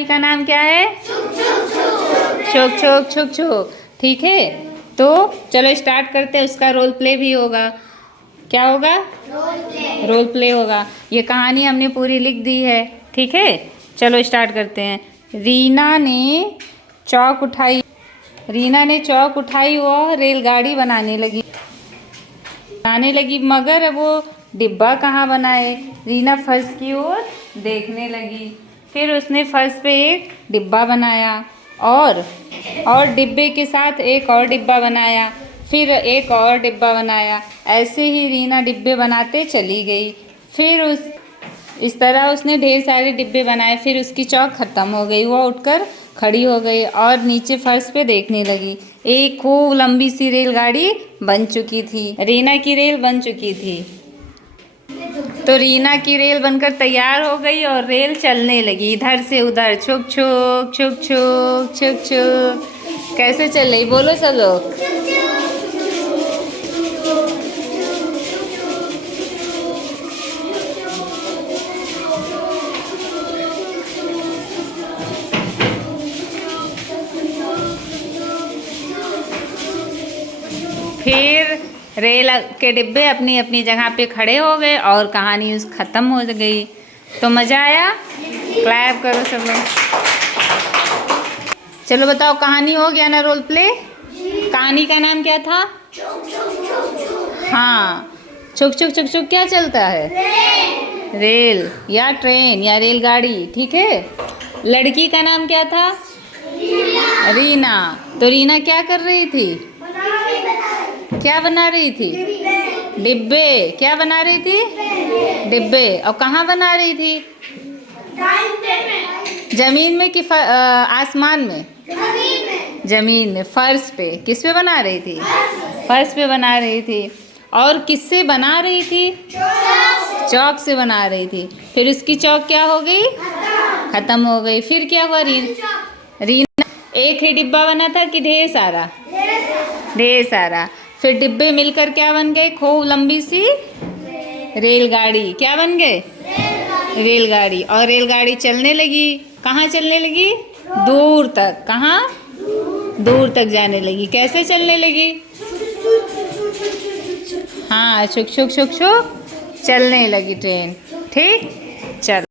कहानी का नाम क्या है? छोक छोक छोक छोक। ठीक है, तो चलो स्टार्ट करते हैं। उसका रोल प्ले भी होगा। क्या होगा? रोल प्ले होगा। ये कहानी हमने पूरी लिख दी है। ठीक है, चलो स्टार्ट करते हैं। रीना ने चौक उठाई। रीना ने चौक उठाई, वह रेलगाड़ी बनाने लगी मगर वो डिब्बा कहाँ बनाए? रीना फर्श की ओर देखने लगी। फिर उसने फर्श पे एक डिब्बा बनाया और डिब्बे के साथ एक और डिब्बा बनाया, फिर एक और डिब्बा बनाया। ऐसे ही रीना डिब्बे बनाते चली गई। फिर इस तरह उसने ढेर सारे डिब्बे बनाए। फिर उसकी चौक ख़त्म हो गई। वह उठकर खड़ी हो गई और नीचे फर्श पे देखने लगी। एक खूब लंबी सी रेलगाड़ी बन चुकी थी। रीना की रेल बन चुकी थी। तो रीना की रेल बनकर तैयार हो गई और रेल चलने लगी इधर से उधर, छुक छुक छुक छुक छुक छुक। कैसे चल रही बोलो सब लोग? फिर रेल के डिब्बे अपनी अपनी जगह पे खड़े हो गए और कहानी ख़त्म हो गई। तो मज़ा आया? क्लैप करो सब लोग। चलो बताओ, कहानी हो गया ना रोल प्ले? कहानी का नाम क्या था? हाँ, छुक छुक छुक छुक क्या चलता है? रेल या ट्रेन या रेलगाड़ी। ठीक है, लड़की का नाम क्या था? रीना। तो रीना क्या कर रही थी? क्या बना रही थी? डिब्बे। क्या बना रही थी? डिब्बे। और कहाँ बना रही थी? जमीन में कि आसमान में? जमीन में, फर्श पे। किस पे बना रही थी? फर्श पे बना रही थी। और किससे बना रही थी? चौक से बना रही थी। फिर उसकी चौक क्या हो गई? खत्म हो गई। फिर क्या हुआ? रीना एक ही डिब्बा बना था कि ढेर सारा? ढेर सारा। फिर डिब्बे मिलकर क्या बन गए? खूब लंबी सी रेलगाड़ी। क्या बन गए? रेलगाड़ी। और रेलगाड़ी चलने लगी। कहाँ चलने लगी? दूर तक। कहाँ? दूर तक जाने लगी। कैसे चलने लगी? हाँ, छुक छुक छुक छुक चलने लगी ट्रेन। ठीक, चलो।